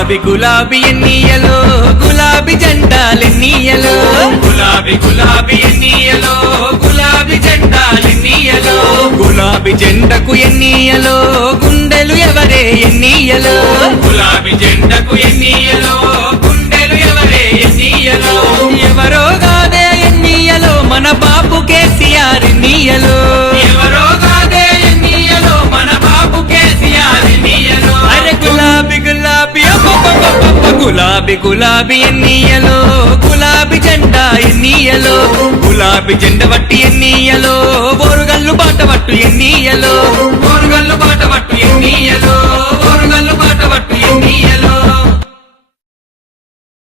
గులాబీ గులాబీ ఎన్నియలో గులాబీ జెండాలెన్నియలో గులాబీ గులాబీ ఎన్నియలో గులాబీ జెండాలెన్నియలో గులాబీ జెండకు ఎన్నియలో గుండెలు ఎవరే ఎన్నియలో గులాబీ జెండకు ఎన్నియలో గుండెలు ఎవరే ఎన్నియలో ఎవరో కాదే ఎన్నియలో మన బాపు కేసీఆర్ ఎన్నియలో ఎవరో కాదే ఎన్నియలో మన బాపు కేసీఆర్ ఎన్నియలో అరే గులాబీ గులాబీ గులాబీ గులాబీ ఎన్నియలో గులాబీ జెండా ఎన్నియలో గులాబీ జెండ వట్టి ఎన్నియలో ఓరుగల్లు బాట వట్టు ఎన్నియలో ఓరుగల్లు బాట వట్టు ఎన్నియలో ఓరుగల్లు బాట వట్టు ఎన్నియలో